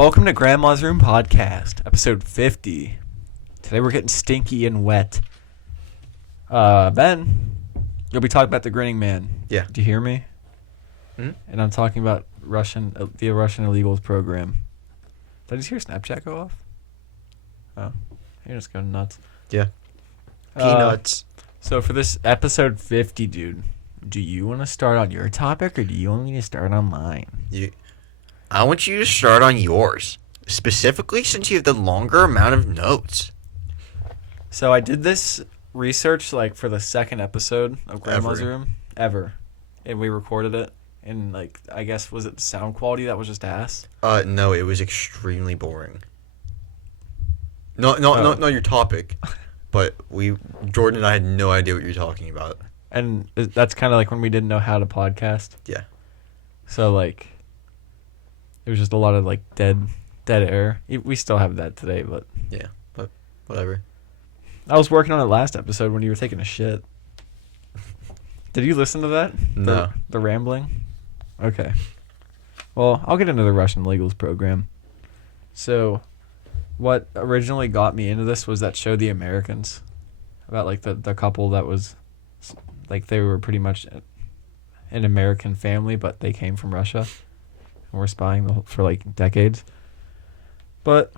Welcome to Grandma's Room Podcast, episode 50. Today we're getting stinky and wet. Ben, you'll be talking about the Grinning Man. Yeah. Do you hear me? Hmm? And I'm talking about the Russian illegals program. Did I just hear Snapchat go off? Oh, you're just going nuts. Yeah. Peanuts. So for this episode 50, dude, do you want to start on your topic or do you want me to start on mine? I want you to start on yours, specifically since you have the longer amount of notes. So I did this research for the second episode of Grandma's Room ever, and we recorded it. And I guess was it the sound quality that was just ass? No, it was extremely boring. No, your topic, but Jordan and I had no idea what you were talking about. And that's kind of like when we didn't know how to podcast. Yeah. So it was just a lot of dead air. We still have that today, but yeah, but whatever. I was working on it last episode when you were taking a shit. Did you listen to that? No. The rambling? Okay. Well, I'll get into the Russian illegals program. So, what originally got me into this was that show The Americans, about the couple that was they were pretty much an American family, but they came from Russia and were spying for decades. But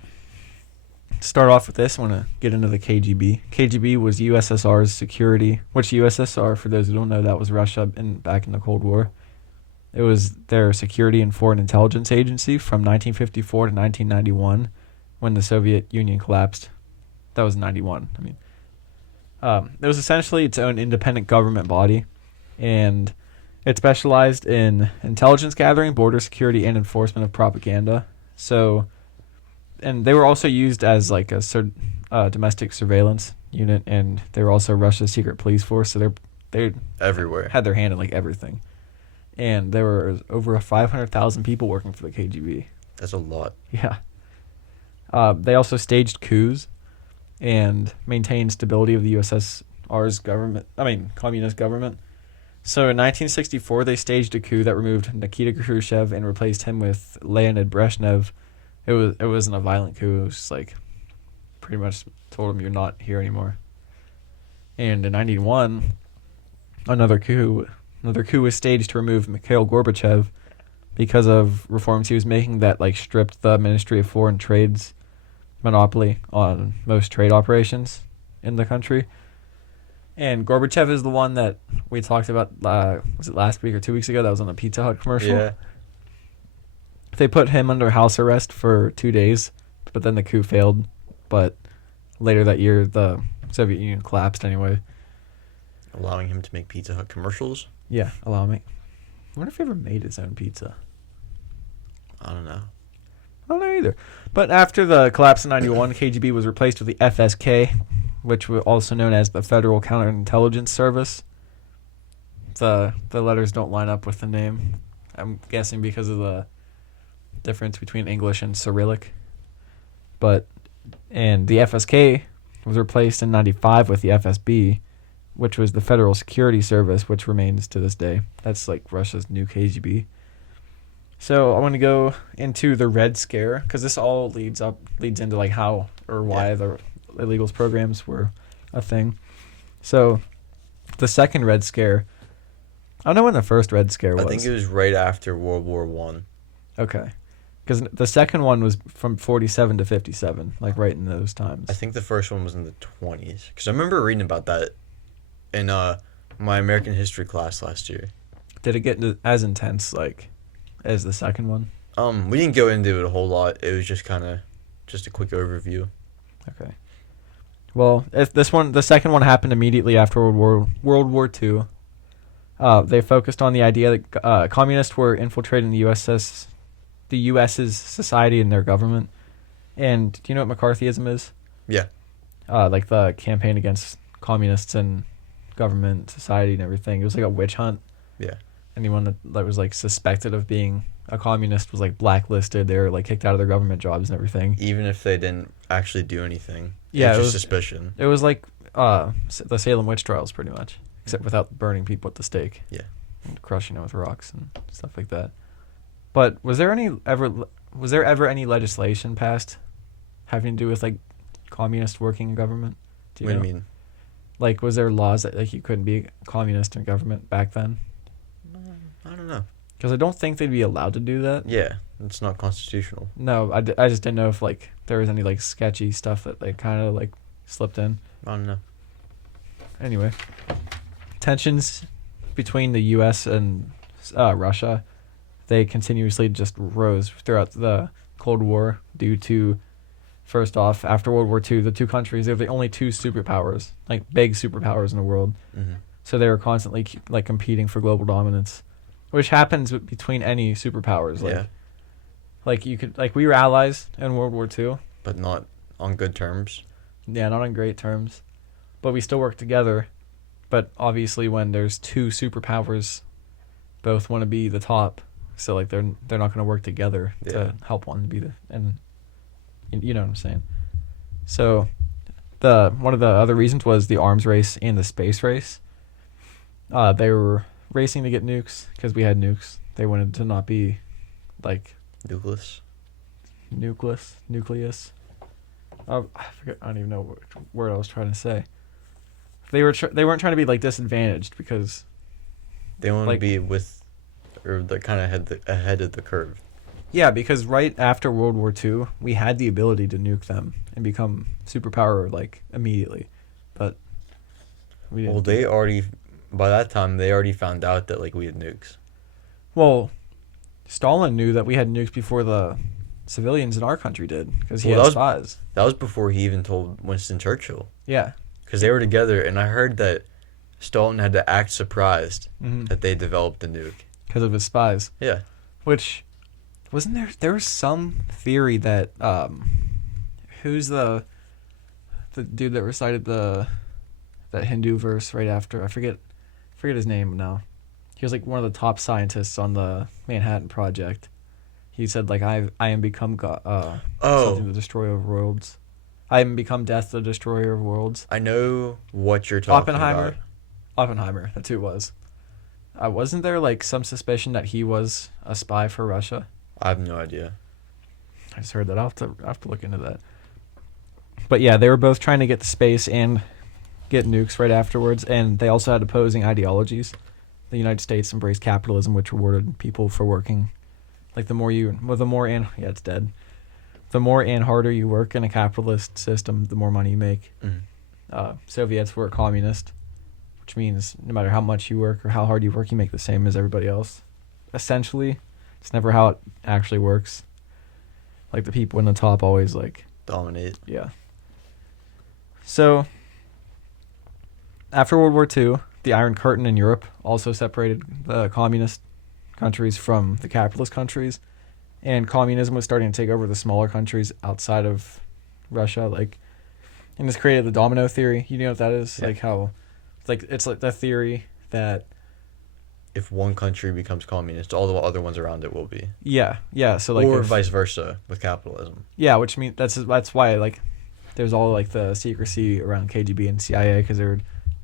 to start off with this, I want to get into the KGB. KGB was USSR's security, which USSR, for those who don't know, that was Russia back in the Cold War. It was their security and foreign intelligence agency from 1954 to 1991, when the Soviet Union collapsed. That was 91. It was essentially its own independent government body, and it specialized in intelligence gathering, border security, and enforcement of propaganda. So, and they were also used as a domestic surveillance unit, and they were also Russia's secret police force. So they everywhere had their hand in everything, and there were over 500,000 people working for the KGB. That's a lot. Yeah. They also staged coups and maintained stability of the USSR's communist government. So in 1964, they staged a coup that removed Nikita Khrushchev and replaced him with Leonid Brezhnev. It wasn't a violent coup. It was just pretty much told him you're not here anymore. And in 91, another coup was staged to remove Mikhail Gorbachev because of reforms he was making that stripped the Ministry of Foreign Trade's monopoly on most trade operations in the country. And Gorbachev is the one that we talked about, was it last week or 2 weeks ago? That was on the Pizza Hut commercial. Yeah. They put him under house arrest for 2 days, but then the coup failed. But later that year, the Soviet Union collapsed anyway. Allowing him to make Pizza Hut commercials? Yeah, allow me. I wonder if he ever made his own pizza. I don't know. I don't know either. But after the collapse in 91, KGB was replaced with the FSK, which was also known as the Federal Counterintelligence Service. The letters don't line up with the name. I'm guessing because of the difference between English and Cyrillic. And the FSK was replaced in 95 with the FSB, which was the Federal Security Service, which remains to this day. That's Russia's new KGB. So I want to go into the Red Scare, because this all leads into how or why the illegals programs were a thing. So the second Red Scare, I don't know when the first Red Scare was. I think it was right after World War I. Okay. Because the second one was from 47 to 57, right in those times. I think the first one was in the 20s, because I remember reading about that in my American history class last year. Did it get as intense as the second one? We didn't go into it a whole lot. It was just just a quick overview. Okay. Well, if the second one happened immediately after World War II. They focused on the idea that communists were infiltrating the U.S.'s society and their government. And do you know what McCarthyism is? Yeah. The campaign against communists and government, society, and everything. It was a witch hunt. Yeah. Anyone that was suspected of being a communist was blacklisted. They were kicked out of their government jobs and everything. Even if they didn't actually do anything. Yeah, it was just suspicion. It was the Salem witch trials, pretty much, except without burning people at the stake. Yeah. And crushing them with rocks and stuff like that. But was there any ever was there ever any legislation passed having to do with like communist working government? What do you mean? Like, was there laws that like you couldn't be communist in government back then? I don't know. Because I don't think they'd be allowed to do that. Yeah, it's not constitutional. No, I just didn't know if like there was any like sketchy stuff that they kind of like slipped in. I don't know. Anyway, tensions between the U.S. and Russia, they continuously just rose throughout the Cold War due to, first off, after World War II, the two countries, they were the only two superpowers, like big superpowers in the world. Mm-hmm. So they were constantly like competing for global dominance, which happens between any superpowers. Like, Yeah. Like you could, like we were allies in World War II. But not on good terms. Yeah, not on great terms, but we still work together. But obviously, when there's two superpowers, both want to be the top, so like they're not going to work together to help one be the, and you know what I'm saying. So, one of the other reasons was the arms race and the space race. They were racing to get nukes because we had nukes. They wanted to not be like Nucleus. Nucleus. I forget. I don't even know what word I was trying to say. They weren't trying to be like disadvantaged because They want like, to be with, or the kind of ahead of the curve. Yeah, because right after World War II, we had the ability to nuke them and become superpower like immediately, but we didn't. Well, by that time they already found out that like we had nukes. Well, Stalin knew that we had nukes before the civilians in our country did because he Well, had that spies. That was before he even told Winston Churchill. Yeah. Because they were together, and I heard that Stalin had to act surprised Mm-hmm. that they developed the nuke. Because of his spies. Yeah. Which, wasn't there? There was some theory that who's the dude that recited that Hindu verse right after? I forget his name now. He was like one of the top scientists on the Manhattan Project. He said like I am become God, something the destroyer of worlds. I am become death, the destroyer of worlds. I know what you're talking about. Oppenheimer, that's who it was. Wasn't there like some suspicion that he was a spy for Russia? I have no idea. I just heard that. I'll have to look into that. But yeah, they were both trying to get to space and get nukes right afterwards, and they also had opposing ideologies. The United States embraced capitalism, which rewarded people for working. Like the more it's dead. The more and harder you work in a capitalist system, the more money you make. Mm. Soviets were communist, which means no matter how much you work or how hard you work, you make the same as everybody else. Essentially, it's never how it actually works. Like the people in the top always like dominate. Yeah. So, after World War II, the Iron Curtain in Europe also separated the communist countries from the capitalist countries. And communism was starting to take over the smaller countries outside of Russia, and this created the domino theory. You know what that is? Yeah. Like how, it's like the theory that if one country becomes communist, all the other ones around it will be. Yeah. So or vice versa with capitalism. Yeah, which means that's why there's all the secrecy around KGB and CIA because they were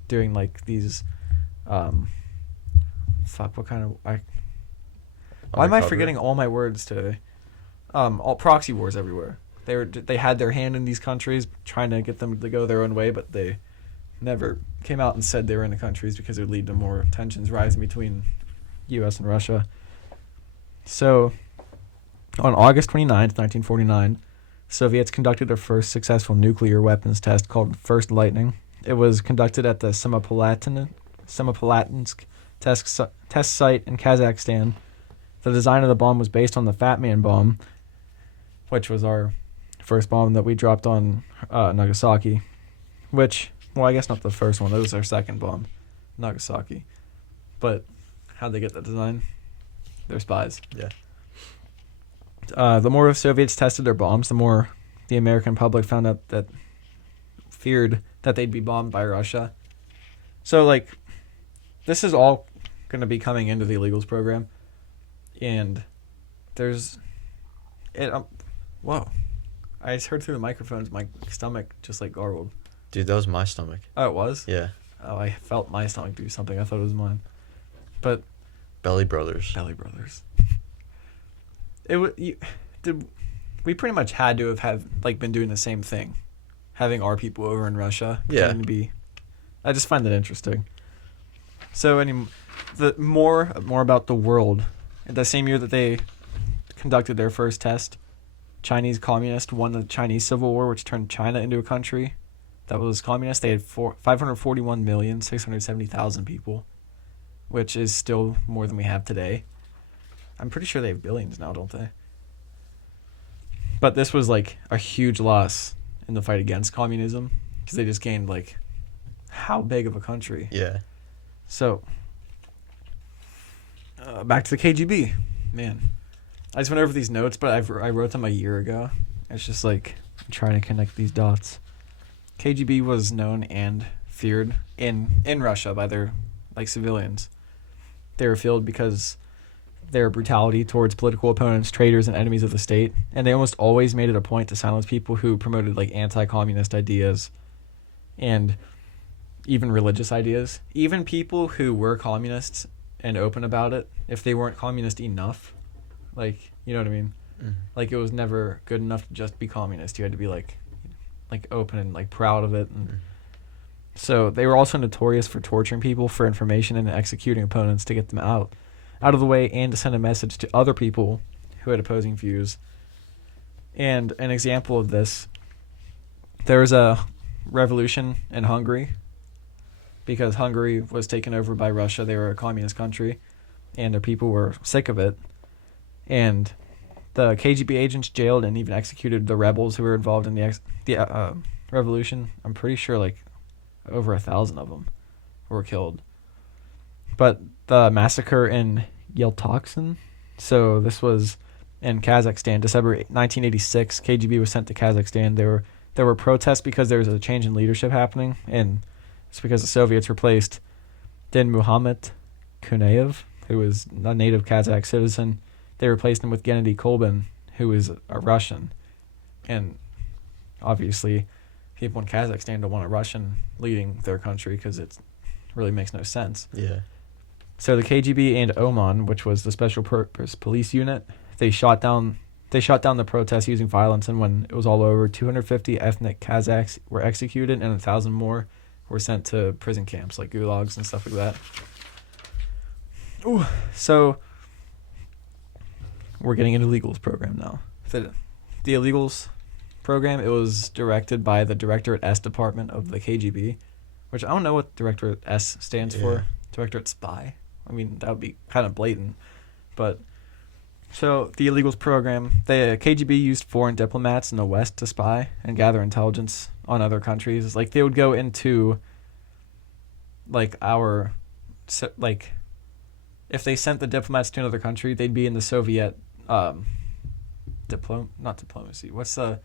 doing these, why am I forgetting all my words today? All proxy wars everywhere. They had their hand in these countries, trying to get them to go their own way, but they never came out and said they were in the countries because it would lead to more tensions rising between U.S. and Russia. So, on August 29th, 1949, Soviets conducted their first successful nuclear weapons test called First Lightning. It was conducted at the Semipalatinsk test site in Kazakhstan. The design of the bomb was based on the Fat Man bomb, which was our first bomb that we dropped on Nagasaki. I guess not the first one. That was our second bomb, Nagasaki. But how'd they get that design? They're spies. Yeah. The more Soviets tested their bombs, the more the American public feared that they'd be bombed by Russia. So, this is all going to be coming into the illegals program. And there's whoa, I just heard through the microphones my stomach just gargled. Dude, that was my stomach. Oh, it was? Yeah. Oh, I felt my stomach do something. I thought it was mine. But Belly Brothers. Did we pretty much had to have like been doing the same thing, having our people over in Russia. Yeah. I just find that interesting. So more about the world. The same year that they conducted their first test, Chinese communists won the Chinese Civil War, which turned China into a country that was communist. They had 541,670,000 people, which is still more than we have today. I'm pretty sure they have billions now, don't they? But this was like a huge loss in the fight against communism because they just gained like how big of a country. Yeah. So back to the KGB, man. I just went over these notes, but I wrote them a year ago. It's just like trying to connect these dots. KGB was known and feared in Russia by their like civilians. They were feared because their brutality towards political opponents, traitors, and enemies of the state, and they almost always made it a point to silence people who promoted like anti-communist ideas and even religious ideas. Even people who were communists and open about it, if they weren't communist enough, like, you know what I mean? Mm. Like, it was never good enough to just be communist. You had to be like open and like proud of it. And so they were also notorious for torturing people for information and executing opponents to get them out of the way and to send a message to other people who had opposing views. And an example of this, there was a revolution in Hungary because Hungary was taken over by Russia. They were a communist country and their people were sick of it. And the KGB agents jailed and even executed the rebels who were involved in the revolution. I'm pretty sure like over 1,000 of them were killed. But the massacre in Yeltsin, so this was in Kazakhstan, December 1986. KGB was sent to Kazakhstan. There were protests because there was a change in leadership happening, and it's because the Soviets replaced Din Muhammad Kunayev, who was a native Kazakh citizen. They replaced him with Gennady Kolbin, who is a Russian. And obviously, people in Kazakhstan don't want a Russian leading their country because it really makes no sense. Yeah. So the KGB and Oman, which was the special purpose police unit, they shot down the protests using violence, and when it was all over, 250 ethnic Kazakhs were executed and 1,000 more were sent to prison camps like gulags and stuff like that. Ooh, so we're getting into illegals program now. The illegals program, it was directed by the Directorate S Department of the KGB, which I don't know what Directorate S stands for. Directorate Spy. I mean, that would be kind of blatant. But so the illegals program, the KGB used foreign diplomats in the West to spy and gather intelligence on other countries. Like they would go into like if they sent the diplomats to another country, they'd be in the Soviet not diplomacy. What's the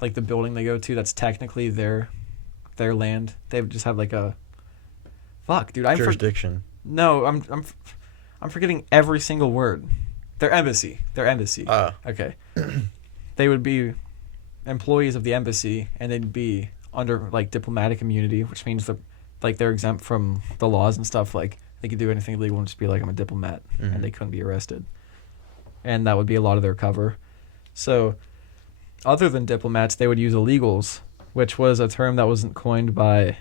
like the building they go to that's technically their land. They would just have like a jurisdiction. No, I'm forgetting every single word. Their embassy. Okay. They would be employees of the embassy, and they'd be under like diplomatic immunity, which means that like they're exempt from the laws and stuff. Like they could do anything illegal and just be like, I'm a diplomat, and they couldn't be arrested. And that would be a lot of their cover. So other than diplomats, they would use illegals, which was a term that wasn't coined by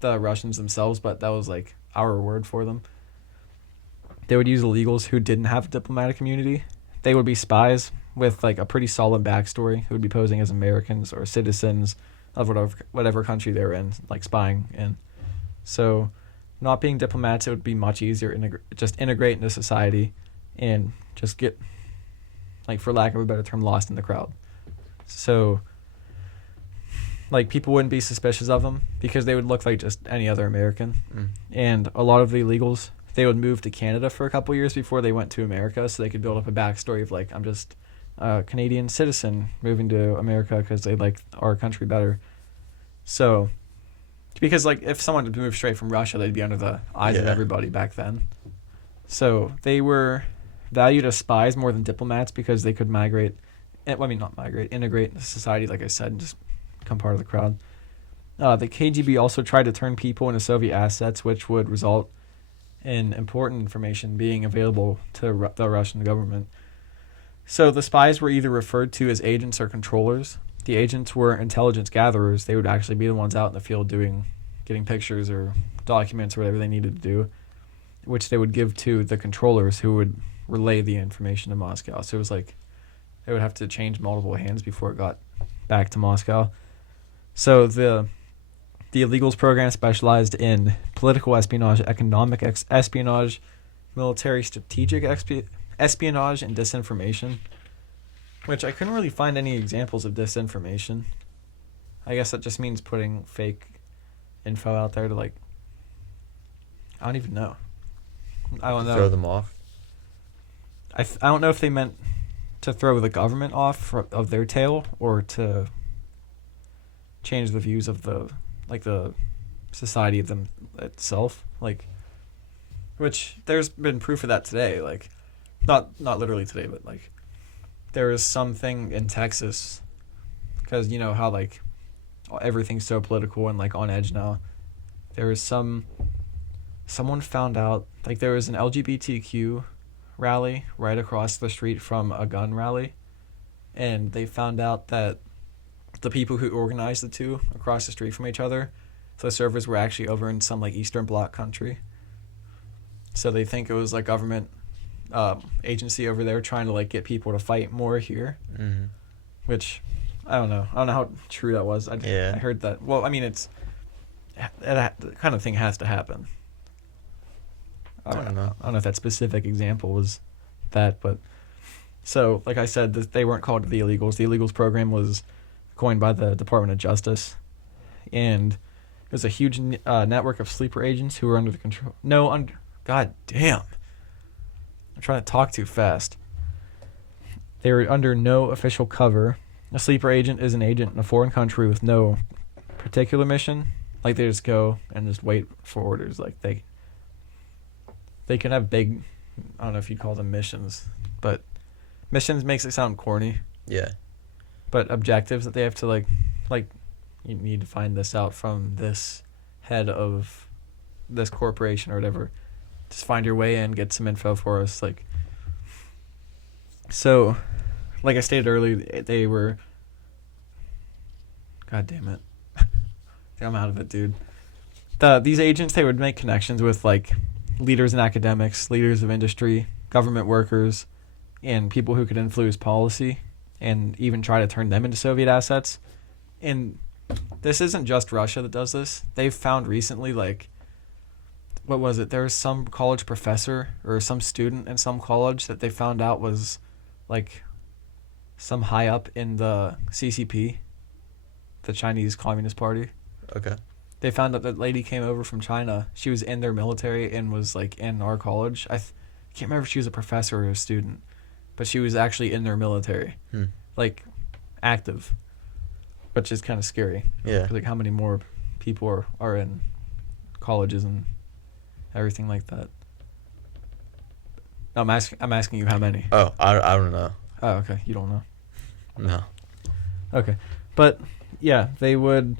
the Russians themselves, but that was like our word for them. They would use illegals who didn't have diplomatic immunity. They would be spies with like a pretty solid backstory who would be posing as Americans or citizens of whatever country they're in, like spying in. So not being diplomats, it would be much easier just integrate into society and just get, like for lack of a better term, lost in the crowd. So like people wouldn't be suspicious of them because they would look like just any other American. And a lot of the illegals, they would move to Canada for a couple years before they went to America, so they could build up a backstory of like, I'm just a Canadian citizen moving to America because they like our country better. So because like if someone had moved straight from Russia, they'd be under the eyes of everybody back then. So they were valued as spies more than diplomats because they could integrate into society, like I said, and just become part of the crowd. The KGB also tried to turn people into Soviet assets, which would result and important information being available to the Russian government. So the spies were either referred to as agents or controllers. The agents were intelligence gatherers. They would actually be the ones out in the field getting pictures or documents or whatever they needed to do, which they would give to the controllers who would relay the information to Moscow. So it was like they would have to change multiple hands before it got back to Moscow. So the illegals program specialized in political espionage, economic espionage, military strategic espionage, and disinformation, which I couldn't really find any examples of disinformation. I guess that just means putting fake info out there to, like, I don't even know. I don't know. Throw them off. I don't know if they meant to throw the government off of their tail or to change the views of the society of them itself, like, which there's been proof of that today, like, not literally today, but like there is something in Texas, because you know how like everything's so political and like on edge now. There was someone found out, like, there was an LGBTQ rally right across the street from a gun rally, and they found out that the people who organized the two across the street from each other, the servers were actually over in some like Eastern Bloc country. So they think it was like government agency over there trying to like get people to fight more here. Mm-hmm. Which I don't know how true that was. I heard that. Well, I mean, that kind of thing has to happen. I don't know. I don't know if that specific example was that, but so like I said, they weren't called the illegals. The illegals program was coined by the Department of Justice, and it was a huge network of sleeper agents who were under the control. God damn! I'm trying to talk too fast. They were under no official cover. A sleeper agent is an agent in a foreign country with no particular mission. Like, they just go and just wait for orders. Like, they can have big, I don't know if you'd call them missions, but missions makes it sound corny. Yeah. But objectives that they have to like you need to find this out from this head of this corporation or whatever. Just find your way in, get some info for us. Like, so, like I stated earlier, they were. God damn it! I'm out of it, dude. These agents, they would make connections with like leaders in academics, leaders of industry, government workers, and people who could influence policy, and even try to turn them into Soviet assets. And this isn't just Russia that does this. They've found recently, like, what was it? There was some college professor or some student in some college that they found out was, like, some high up in the CCP, the Chinese Communist Party. Okay. They found out that lady came over from China. She was in their military and was, like, in our college. I can't remember if she was a professor or a student, but she was actually in their military. Like, active, which is kind of scary. Yeah. 'Cause, like, how many more people are in colleges and everything like that? No, I'm asking you how many. Oh, I don't know. Oh, okay. You don't know. No. Okay. But, yeah, the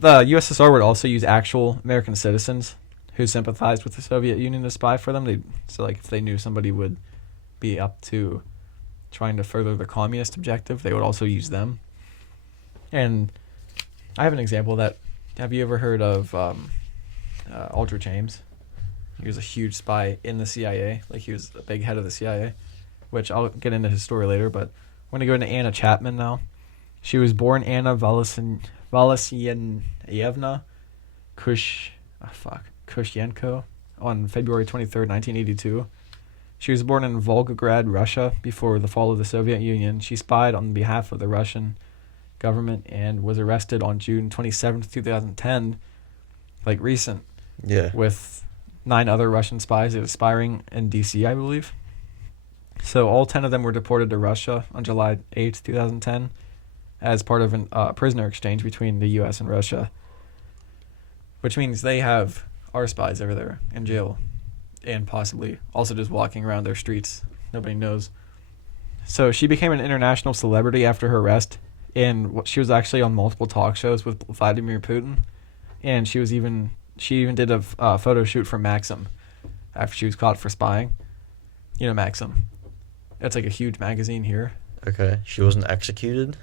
USSR would also use actual American citizens who sympathized with the Soviet Union to spy for them. So, like, if they knew somebody would be up to trying to further the communist objective, they would also use them. And I have an example of that. Have you ever heard of Aldrich Ames? He was a huge spy in the CIA. Like, he was a big head of the CIA, which I'll get into his story later, but I'm going to go into Anna Chapman now. She was born Anna Valasinyevna Kushyenko on February 23rd, 1982. She was born in Volgograd, Russia, before the fall of the Soviet Union. She spied on behalf of the Russian government and was arrested on June 27th, 2010, like recent, with 9 other Russian spies aspiring in D.C., I believe. So all 10 of them were deported to Russia on July 8th, 2010, as part of a prisoner exchange between the U.S. and Russia, which means they have our spies over there in jail and possibly also just walking around their streets. Nobody knows. So she became an international celebrity after her arrest, and she was actually on multiple talk shows with Vladimir Putin, and she even did a photo shoot for Maxim, after she was caught for spying. You know Maxim. It's like a huge magazine here. Okay. She wasn't executed?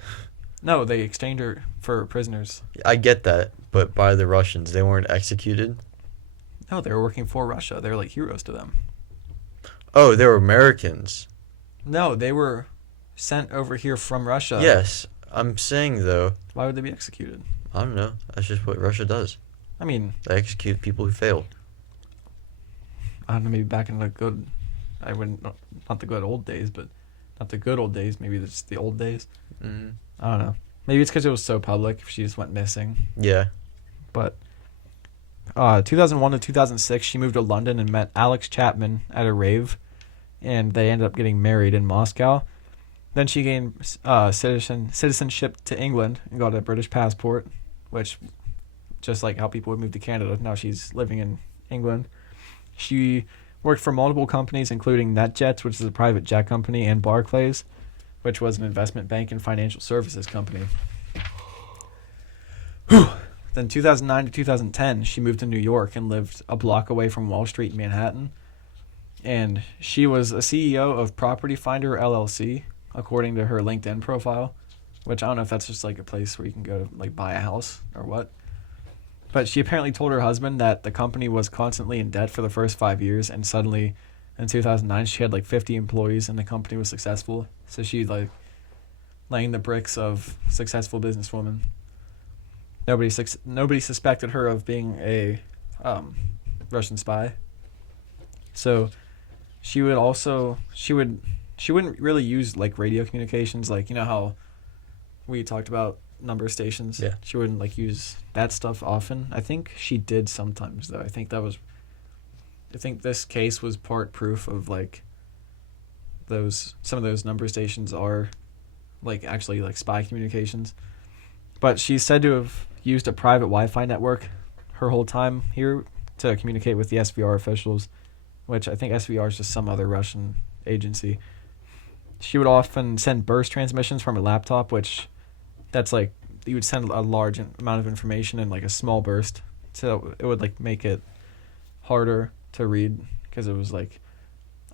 No, they exchanged her for prisoners. I get that, but by the Russians, they weren't executed? No, they were working for Russia. They were like heroes to them. Oh, they were Americans. No, they were sent over here from Russia. Yes. I'm saying, though, Why would they be executed? I don't know. That's just what Russia does. I mean, They execute people who fail. I don't know, maybe back in the good, I wouldn't, not the good old days, but not the good old days, maybe just the old days. Mm-hmm. I don't know. Maybe it's because it was so public, she just went missing. Yeah. But 2001 to 2006, she moved to London and met Alex Chapman at a rave, and they ended up getting married in Moscow. Then she gained citizenship to England and got a British passport, which, just like how people would move to Canada, now she's living in England. She worked for multiple companies, including NetJets, which is a private jet company, and Barclays, which was an investment bank and financial services company. Then 2009 to 2010, she moved to New York and lived a block away from Wall Street in Manhattan. And she was a CEO of Property Finder LLC, according to her LinkedIn profile, which I don't know if that's just like a place where you can go to like buy a house or what. But she apparently told her husband that the company was constantly in debt for the first 5 years, and suddenly in 2009 she had like 50 employees and the company was successful. So she like laying the bricks of successful businesswoman. Nobody suspected her of being a Russian spy. So she wouldn't really use like radio communications, like you know how we talked about number stations. Yeah. She wouldn't like use that stuff often. I think she did sometimes though. I think this case was part proof of like some of those number stations are like actually like spy communications. But she's said to have used a private Wi-Fi network her whole time here to communicate with the SVR officials, which I think SVR is just some other Russian agency. She would often send burst transmissions from a laptop, which that's like you would send a large amount of information in like a small burst, so it would like make it harder to read because it was like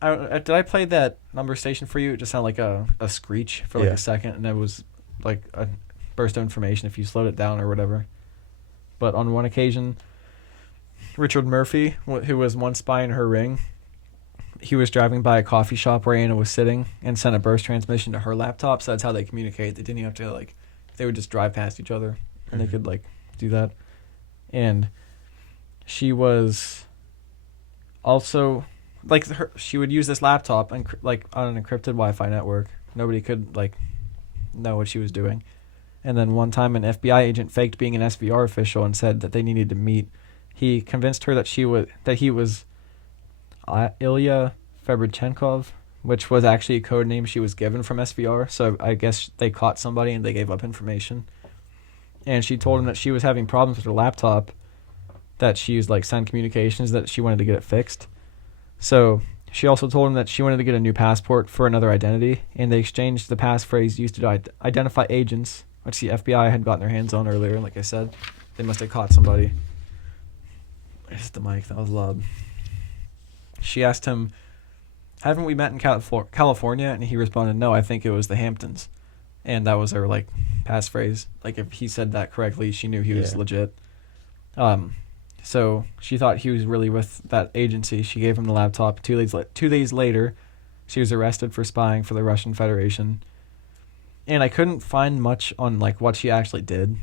did I play that number station for you? It just sounded like a screech for like a second, and it was like a burst of information if you slowed it down or whatever. But on one occasion, Richard Murphy, who was one spy in her ring, he was driving by a coffee shop where Anna was sitting and sent a burst transmission to her laptop. So that's how they communicate. They didn't have to like, they would just drive past each other and they could like do that. And she was also like she would use this laptop and like on an encrypted Wi-Fi network. Nobody could like know what she was doing. And then one time an FBI agent faked being an SVR official and said that they needed to meet. He convinced her that he was Ilya Febrchenkov, which was actually a code name she was given from SVR. So I guess they caught somebody and they gave up information. And she told him that she was having problems with her laptop, that she used like Sun Communications, that she wanted to get it fixed. So she also told him that she wanted to get a new passport for another identity, and they exchanged the passphrase used to identify agents, which the FBI had gotten their hands on earlier. Like I said, they must have caught somebody. I hit the mic. That was loud. She asked him, haven't we met in California? And he responded, no, I think it was the Hamptons. And that was her, like, passphrase. Like, if he said that correctly, she knew he was legit. So she thought he was really with that agency. She gave him the laptop. 2 days later, she was arrested for spying for the Russian Federation. And I couldn't find much on, like, what she actually did,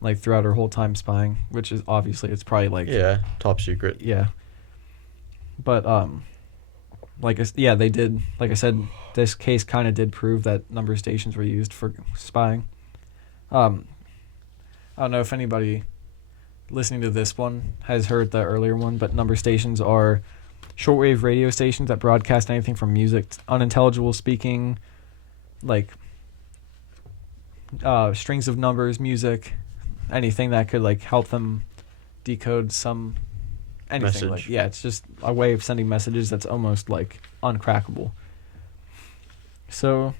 like, throughout her whole time spying, which is obviously, it's probably, like... Yeah, top secret. Yeah. But, they did. Like I said, this case kind of did prove that number stations were used for spying. I don't know if anybody listening to this one has heard the earlier one, but number stations are shortwave radio stations that broadcast anything from music, unintelligible speaking, like strings of numbers, music, anything that could like help them decode some anything. Message. Like, it's just a way of sending messages that's almost like uncrackable. So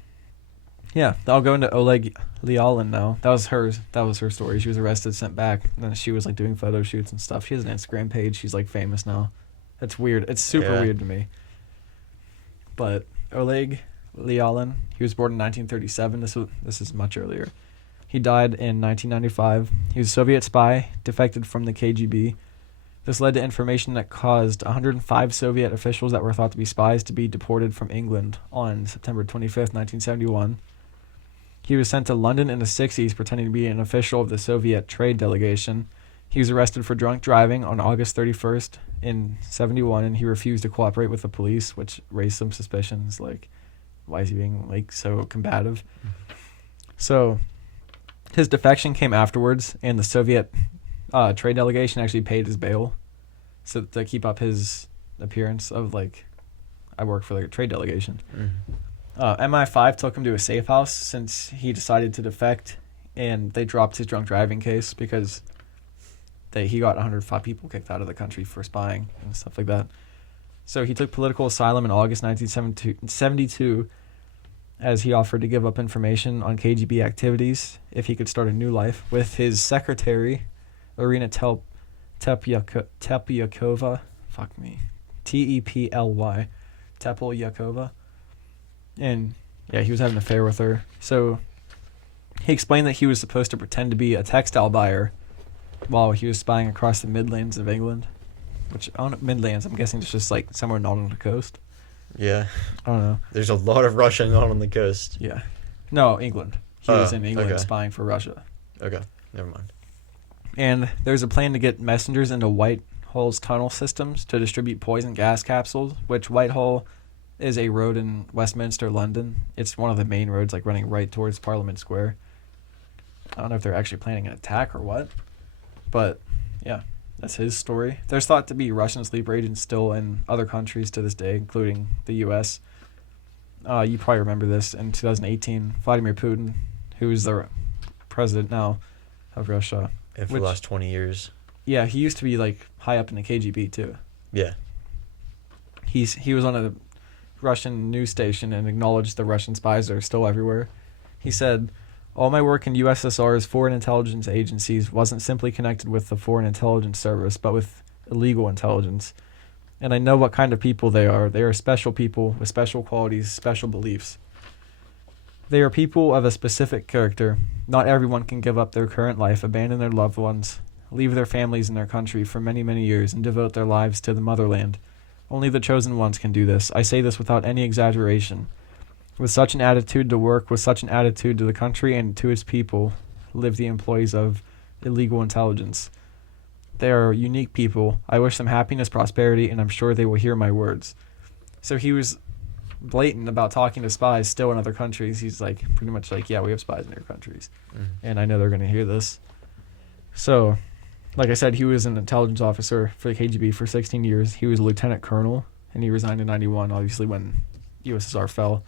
yeah, I'll go into Oleg Lialin now. That was her story. She was arrested, sent back, and then she was like doing photo shoots and stuff. She has an Instagram page. She's like famous now. It's weird. It's super weird to me. But Oleg Lealin, he was born in 1937. This is much earlier. He died in 1995. He was a Soviet spy, defected from the KGB. This led to information that caused 105 Soviet officials that were thought to be spies to be deported from England on September 25th, 1971. He was sent to London in the 60s pretending to be an official of the Soviet trade delegation. He was arrested for drunk driving on August 31st in 71, and he refused to cooperate with the police, which raised some suspicions, like, why is he being, like, so combative? So his defection came afterwards, and the Soviet trade delegation actually paid his bail so to keep up his appearance of, like, I work for, like, a trade delegation. MI5 took him to a safe house since he decided to defect, and they dropped his drunk driving case because he got 105 people kicked out of the country for spying and stuff like that. So he took political asylum in August 1972 as he offered to give up information on KGB activities if he could start a new life with his secretary, Irina Teplyakova. Fuck me. Teply. Teplyakova. And, yeah, he was having an affair with her. So he explained that he was supposed to pretend to be a textile buyer while he was spying across the Midlands of England. Which, Midlands, I'm guessing it's just, like, somewhere not on the coast. Yeah. I don't know. There's a lot of Russia not on the coast. Yeah. No, England. He was in England okay. spying for Russia. Okay, never mind. And there's a plan to get messengers into Whitehall's tunnel systems to distribute poison gas capsules, which Whitehall is a road in Westminster, London. It's one of the main roads, like, running right towards Parliament Square. I don't know if they're actually planning an attack or what. But, yeah, that's his story. There's thought to be Russian sleeper agents still in other countries to this day, including the U.S. You probably remember this. In 2018, Vladimir Putin, who is the president now of Russia. And for the last 20 years. Yeah, he used to be, like, high up in the KGB, too. Yeah. He was on a Russian news station and acknowledged the Russian spies are still everywhere. He said, "All my work in USSR's foreign intelligence agencies wasn't simply connected with the Foreign Intelligence Service, but with illegal intelligence. And I know what kind of people they are. They are special people with special qualities, special beliefs. They are people of a specific character. Not everyone can give up their current life, abandon their loved ones, leave their families and their country for many, many years, and devote their lives to the motherland. Only the chosen ones can do this. I say this without any exaggeration. With such an attitude to work, with such an attitude to the country and to its people, live the employees of illegal intelligence. They are unique people. I wish them happiness, prosperity, and I'm sure they will hear my words." So he was blatant about talking to spies still in other countries. He's like, pretty much like, yeah, we have spies in your countries. And I know they're going to hear this. So, like I said, he was an intelligence officer for the KGB for 16 years. He was a lieutenant colonel, and he resigned in 91, obviously, when USSR fell.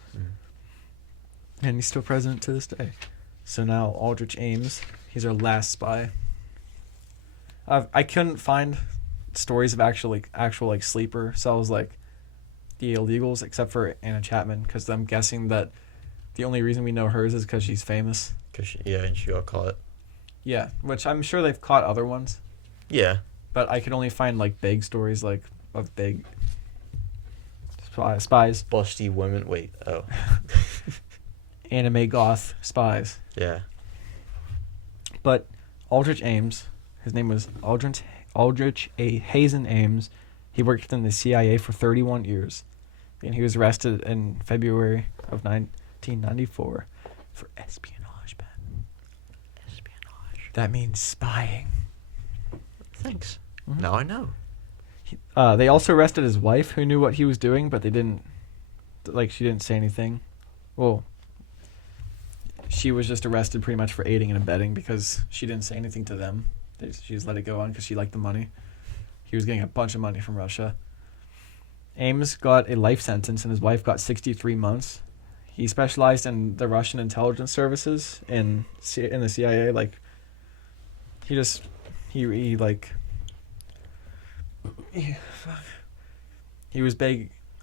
And he's still president to this day. So now Aldrich Ames, he's our last spy. I couldn't find stories of actual like sleeper cells like the illegals, except for Anna Chapman, because I'm guessing that the only reason we know hers is because she's famous. And she got caught. Yeah, which I'm sure they've caught other ones. Yeah. But I could only find, like, big stories, like, of big spies. Busty women. Wait, oh. Anime goth spies. Yeah. But Aldrich Ames, his name was Aldrich Hazen Ames. He worked in the CIA for 31 years. And he was arrested in February of 1994 for espionage, Ben. Espionage. That means spying. Thanks. Mm-hmm. Now I know. They also arrested his wife, who knew what he was doing, but they didn't, like, she didn't say anything. Well, she was just arrested pretty much for aiding and abetting because she didn't say anything to them. She just let it go on because she liked the money. He was getting a bunch of money from Russia. Ames got a life sentence and his wife got 63 months. He specialized in the Russian intelligence services in the CIA. Like, he was big. Like,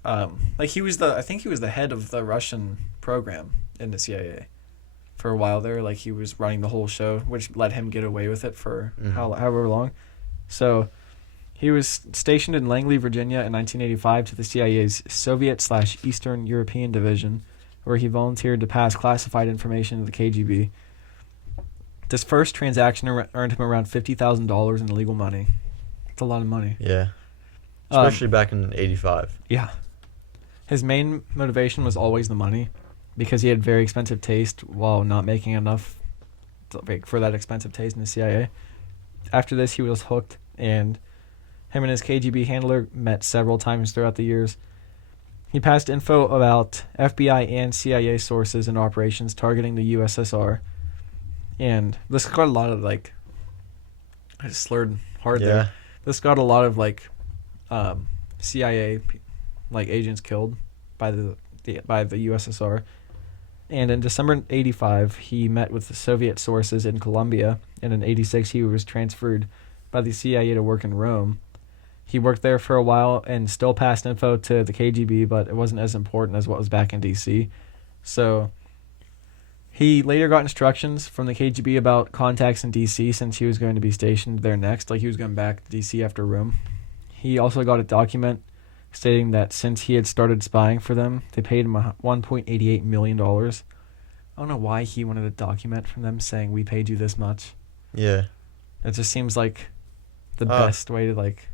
I think he was the head of the Russian program in the CIA for a while there. Like, he was running the whole show, which let him get away with it for however long. So He was stationed in Langley, Virginia in 1985 to the CIA's Soviet/Eastern European Division, where he volunteered to pass classified information to the KGB. This first transaction earned him around $50,000 in illegal money. That's a lot of money. Yeah. Especially back in 85. Yeah. His main motivation was always the money, because he had very expensive taste while not making enough for that expensive taste in the CIA. After this, he was hooked, and him and his KGB handler met several times throughout the years. He passed info about FBI and CIA sources and operations targeting the USSR. And this got a lot of, like, I just slurred hard there. This got a lot of, like, CIA, like, agents killed by the USSR. And in December 85, he met with the Soviet sources in Colombia. And in 86, he was transferred by the CIA to work in Rome. He worked there for a while and still passed info to the KGB, but it wasn't as important as what was back in D.C. So he later got instructions from the KGB about contacts in D.C. since he was going to be stationed there next. Like, he was going back to D.C. after Rome. He also got a document stating that since he had started spying for them, they paid him $1.88 million. I don't know why he wanted a document from them saying, we paid you this much. Yeah. It just seems like the best way to, like...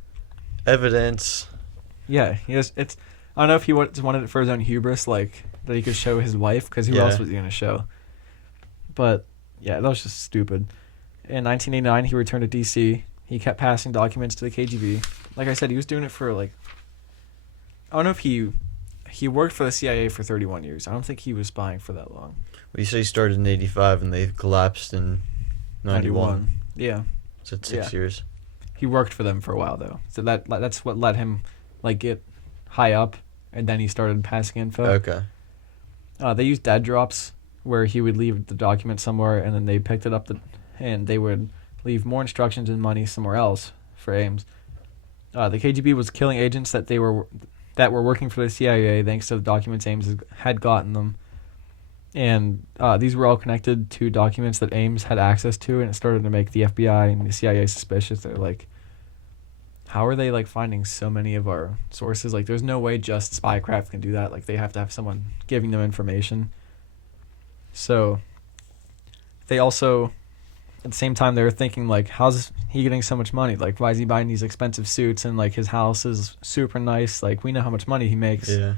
Evidence. Yeah, it's. I don't know if he wanted it for his own hubris, like, that he could show his wife, because who else was he going to show? But, yeah, that was just stupid. In 1989, he returned to D.C. He kept passing documents to the KGB. Like I said, he was doing it for, like... I don't know if he worked for the CIA for 31 years. I don't think he was spying for that long. Well, you say he started in 85 and they collapsed in 91. Yeah. So it's 6 years. He worked for them for a while, though. So that's what let him, like, get high up, and then he started passing info. Okay. They used dead drops, where he would leave the document somewhere, and then they picked it up, and they would leave more instructions and money somewhere else for Ames. The KGB was killing agents that were working for the CIA thanks to the documents Ames had gotten them. And these were all connected to documents that Ames had access to, and it started to make the FBI and the CIA suspicious. They're like, how are they, like, finding so many of our sources? Like, there's no way just spycraft can do that. Like, they have to have someone giving them information. So they also, at the same time, they were thinking, like, how's he getting so much money? Like, why is he buying these expensive suits, and, like, his house is super nice? Like, we know how much money he makes. Yeah.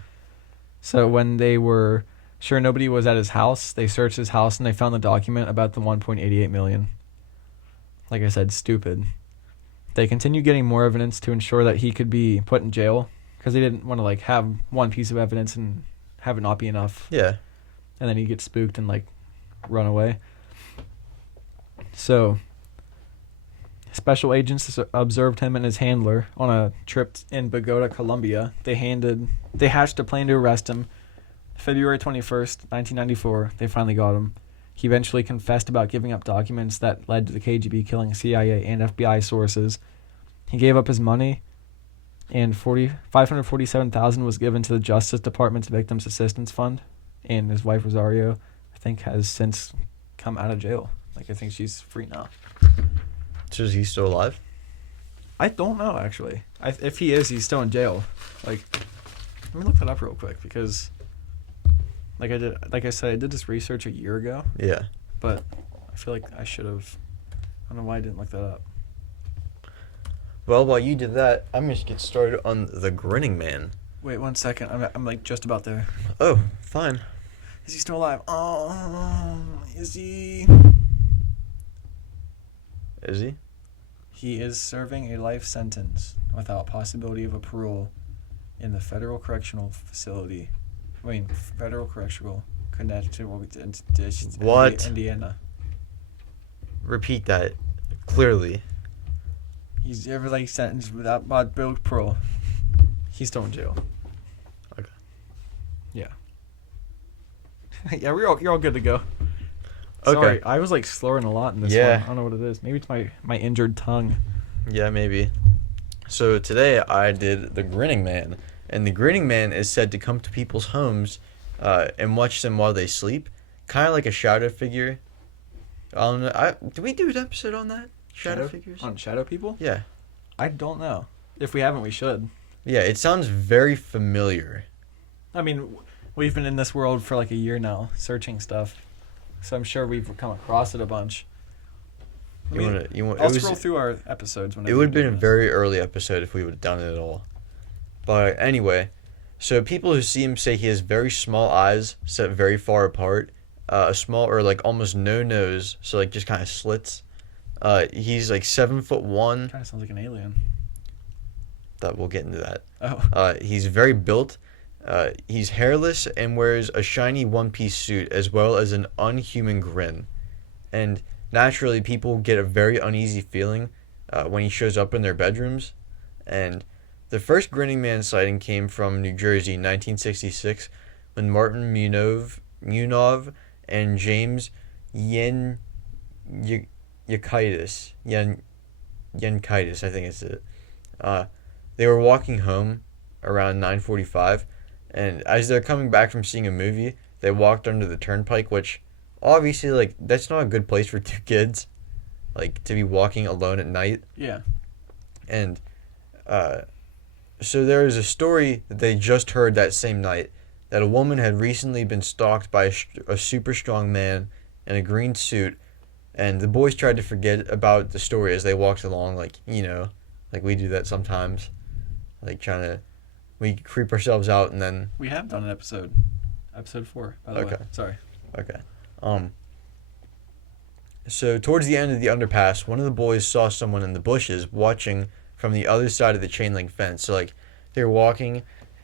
So when they were sure nobody was at his house, they searched his house, and they found the document about the $1.88 million. Like I said, stupid. They continued getting more evidence to ensure that he could be put in jail, because they didn't want to, like, have one piece of evidence and have it not be enough. Yeah. And then he'd get spooked and, like, run away. So special agents observed him and his handler on a trip in Bogota, Colombia. They hatched a plan to arrest him. February 21st, 1994, they finally got him. He eventually confessed about giving up documents that led to the KGB killing CIA and FBI sources. He gave up his money, and $547,000 was given to the Justice Department's Victims Assistance Fund. And his wife, Rosario, I think, has since come out of jail. Like, I think she's free now. So is he still alive? I don't know, actually. If he is, he's still in jail. Like, let me look that up real quick, because... Like I said, I did this research a year ago. Yeah. But I feel like I should have. I don't know why I didn't look that up. Well, while you did that, I'm going to get started on the Grinning Man. Wait 1 second. I'm like just about there. Oh, fine. Is he still alive? Oh, is he? Is he? He is serving a life sentence without possibility of a parole in the Federal Correctional Facility. Federal Correctional What? Indiana. Repeat that clearly. He's ever like sentenced without parole. He's still in jail. Okay. Yeah. Yeah, you're all good to go. Okay. Sorry, I was like slurring a lot in this one. I don't know what it is. Maybe it's my injured tongue. Yeah, maybe. So today I did the Grinning Man. And the Grinning Man is said to come to people's homes and watch them while they sleep. Kind of like a shadow figure. I don't know. Did we do an episode on that? Shadow figures? On shadow people? Yeah. I don't know. If we haven't, we should. Yeah, it sounds very familiar. I mean, we've been in this world for like a year now, searching stuff, so I'm sure we've come across it a bunch. I'll scroll through our episodes whenever. It would have been a very early episode if we would have done it at all. But anyway, so people who see him say he has very small eyes set very far apart, a small or like almost no nose, so like just kind of slits. He's like 7'1". Kind of sounds like an alien. That we'll get into that. Oh. He's very built. He's hairless and wears a shiny one-piece suit as well as an unhuman grin. And naturally, people get a very uneasy feeling when he shows up in their bedrooms. And the first Grinning Man sighting came from New Jersey in 1966 when Martin Munov and James Yenkaitis, I think it's it. They were walking home around 9:45, and as they're coming back from seeing a movie, they walked under the turnpike, which obviously, like, that's not a good place for two kids, like, to be walking alone at night. Yeah. And so there is a story that they just heard that same night that a woman had recently been stalked by a super strong man in a green suit, and the boys tried to forget about the story as they walked along, like, you know, like we do that sometimes, like we creep ourselves out and then... We have done an episode 4, by the way. Sorry. Okay. So towards the end of the underpass, one of the boys saw someone in the bushes watching from the other side of the chain link fence. So like they were walking,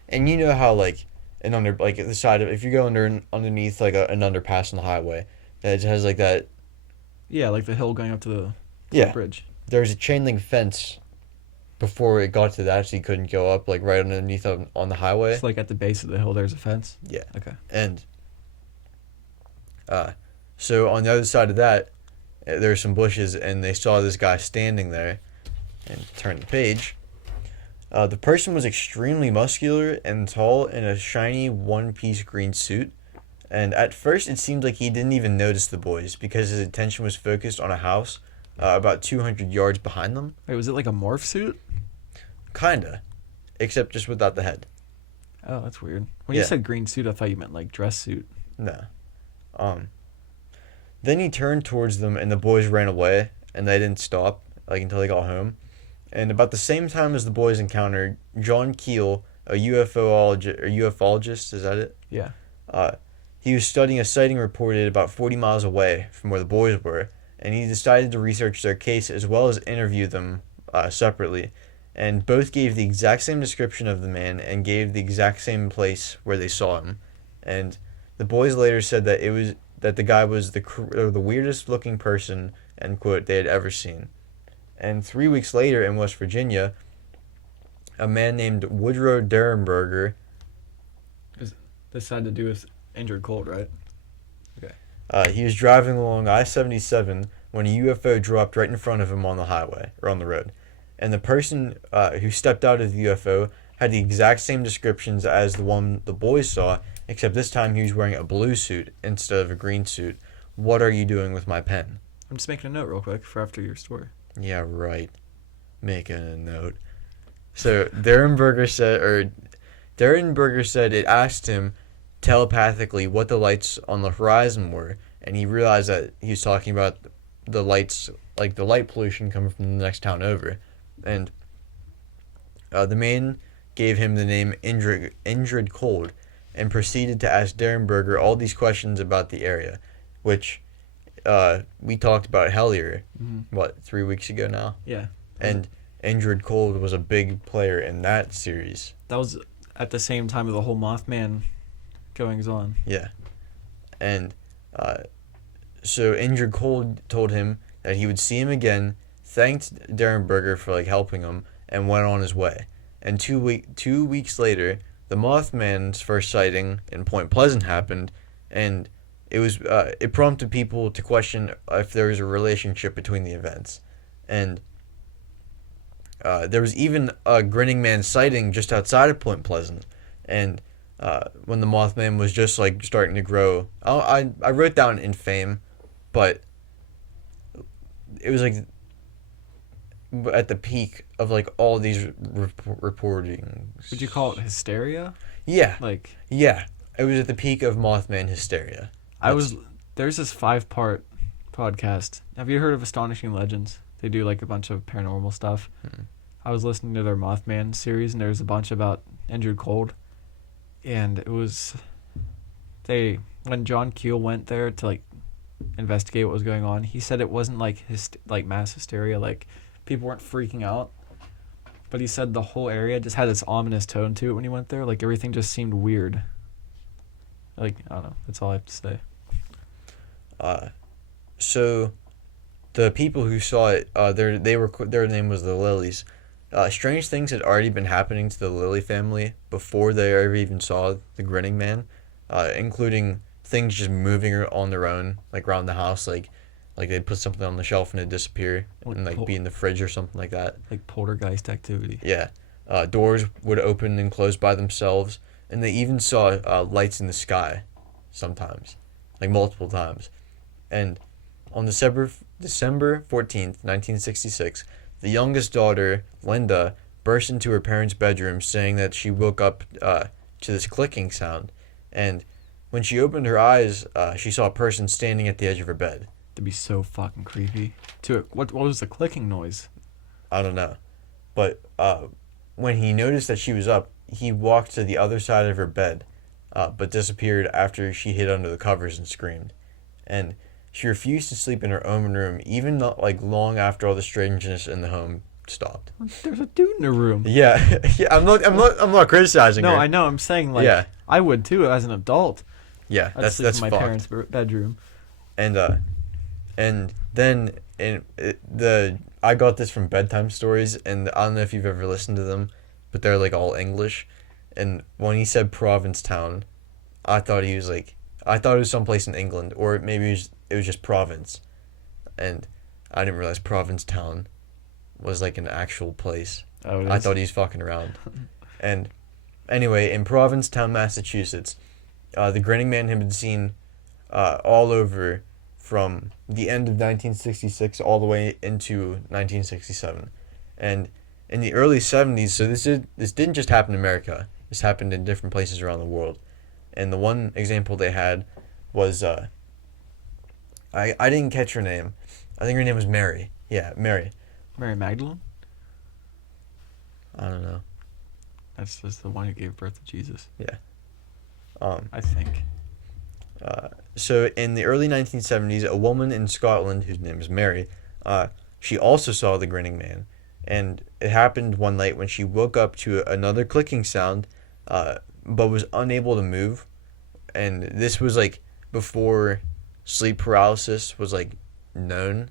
and you know how like the side of, if you go underneath like an underpass on the highway, that it has like that. Yeah, like the hill going up to the bridge. There's a chain link fence before it got to that, so you couldn't go up like right underneath on the highway. It's like at the base of the hill. There's a fence. Yeah. Okay. And so on the other side of that, there's some bushes, and they saw this guy standing there, and turned the page. The person was extremely muscular and tall in a shiny one-piece green suit, and at first it seemed like he didn't even notice the boys because his attention was focused on a house about 200 yards behind them. Wait, was it like a morph suit? Kinda, except just without the head. Oh, that's weird. When you said green suit, I thought you meant like dress suit. No. Then he turned towards them, and the boys ran away, and they didn't stop like until they got home. And about the same time as the boys encountered John Keel, a ufologist, is that it? Yeah. He was studying a sighting reported about 40 miles away from where the boys were, and he decided to research their case as well as interview them separately. And both gave the exact same description of the man and gave the exact same place where they saw him. And the boys later said that the guy was the weirdest looking person, end quote, they had ever seen. And 3 weeks later in West Virginia, a man named Woodrow Derenberger. This had to do with injured cold, right? Okay. He was driving along I-77 when a UFO dropped right in front of him on the highway, or on the road. And the person who stepped out of the UFO had the exact same descriptions as the one the boys saw, except this time he was wearing a blue suit instead of a green suit. What are you doing with my pen? I'm just making a note real quick for after your story. Yeah, right. Making a note. So Derenberger said it asked him telepathically what the lights on the horizon were, and he realized that he was talking about the lights, like the light pollution coming from the next town over. And the man gave him the name Indrid Cold and proceeded to ask Derenberger all these questions about the area, which we talked about Hellier, 3 weeks ago now? Yeah. And Indrid Cold was a big player in that series. That was at the same time of the whole Mothman goings on. Yeah. And so Indrid Cold told him that he would see him again, thanked Derenberger for like helping him, and went on his way. And 2 weeks later, the Mothman's first sighting in Point Pleasant happened, and it prompted people to question if there was a relationship between the events. And there was even a Grinning Man sighting just outside of Point Pleasant, and when the Mothman was just like starting to grow. I wrote down in fame, but it was like at the peak of like all these reportings. Would you call it hysteria? Yeah, Like, yeah. It was at the peak of Mothman hysteria. There's this 5-part podcast. Have you heard of Astonishing Legends? They do like a bunch of paranormal stuff. Mm. I was listening to their Mothman series, and there's a bunch about Andrew Cold, and it was when John Keel went there to like investigate what was going on. He said it wasn't like mass hysteria, like people weren't freaking out, but he said the whole area just had this ominous tone to it when he went there. Like everything just seemed weird. Like I don't know. That's all I have to say. So the people who saw it, their name was the Lillys. Strange things had already been happening to the Lilly family before they ever even saw the Grinning Man, including things just moving on their own, like around the house, like they'd put something on the shelf and it'd disappear and like be in the fridge or something like that. Like poltergeist activity. Yeah. Doors would open and close by themselves, and they even saw lights in the sky sometimes, like multiple times. And on December 14th, 1966, the youngest daughter, Linda, burst into her parents' bedroom saying that she woke up to this clicking sound. And when she opened her eyes, she saw a person standing at the edge of her bed. That'd be so fucking creepy. What was the clicking noise? I don't know. But when he noticed that she was up, he walked to the other side of her bed, but disappeared after she hid under the covers and screamed. And she refused to sleep in her own room, even not like long after all the strangeness in the home stopped. There's a dude in her room. Yeah, yeah. I'm not criticizing her. No, I know. I'm saying like Yeah. I would too as an adult. Yeah, I'd that's sleep in my fucked. parents' bedroom. And then I got this from Bedtime Stories, and I don't know if you've ever listened to them, but they're like all English. And when he said Provincetown, I thought it was someplace in England, or maybe it was just Provence, and I didn't realize Provincetown was like an actual place. Oh, it I is? thought he was fucking around. And anyway, in Provincetown, Massachusetts, the Grinning Man had been seen all over from the end of 1966 all the way into 1967. And in the early 70s, so this didn't just happen in America. This happened in different places around the world. And the one example they had was I didn't catch her name. I think her name was Mary. Yeah, Mary. Mary Magdalene? I don't know. That's the one who gave birth to Jesus. Yeah. I think. So in the early 1970s, a woman in Scotland whose name is Mary, she also saw the Grinning Man, and it happened one night when she woke up to another clicking sound, but was unable to move, and this was like before sleep paralysis was like known,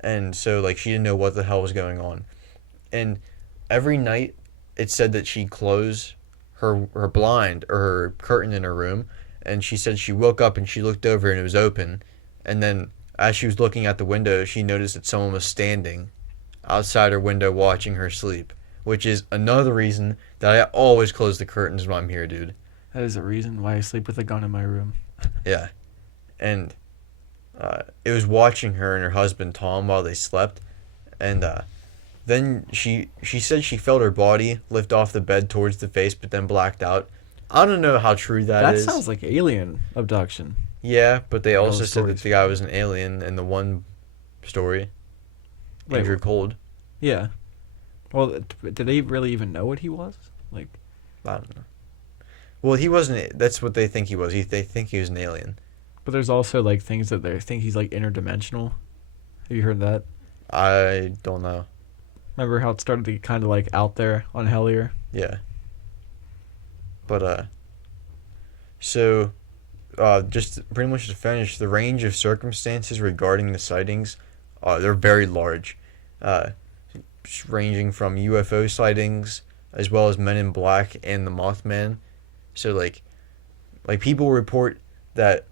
and so like she didn't know what the hell was going on, and every night it said that she closed her blind or her curtain in her room. And she said she woke up and she looked over and it was open. And then as she was looking out the window, she noticed that someone was standing outside her window watching her sleep. Which is another reason that I always close the curtains when I'm here, dude. That is a reason why I sleep with a gun in my room. Yeah. And it was watching her and her husband, Tom, while they slept. And then she said she felt her body lift off the bed towards the face but then blacked out. I don't know how true that is. That sounds like alien abduction. Yeah, but they also said stories. that the guy was an alien in the one story. Wait, Andrew Cold. Yeah. Well, did they really even know what he was? Like, I don't know. Well, he wasn't. That's what they think he was. They think he was an alien. but there's also like things that they think he's like interdimensional. Have you heard that? I don't know. Remember how it started to get kind of like out there on Hellier? Yeah. But so just pretty much to finish, the range of circumstances regarding the sightings, they're very large, ranging from UFO sightings as well as Men in Black and the Mothman. So like people report that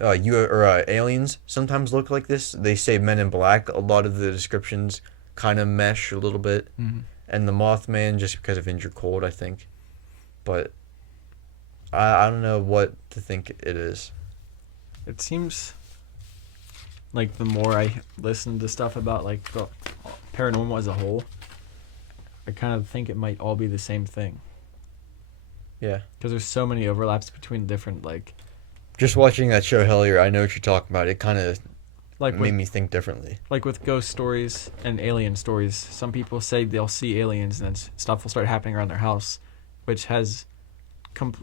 aliens sometimes look like this. They say Men in Black. A lot of the descriptions kind of mesh a little bit, and the Mothman just because of Injured Cold, I think. But I don't know what to think it is. It seems like the more I listen to stuff about like the paranormal as a whole, I kind of think it might all be the same thing. Yeah. Because there's so many overlaps between different like Just watching that show Hellier, I know what you're talking about. It kind of like made with, me think differently. like with ghost stories and alien stories. Some people say they'll see aliens and then stuff will start happening around their house, which has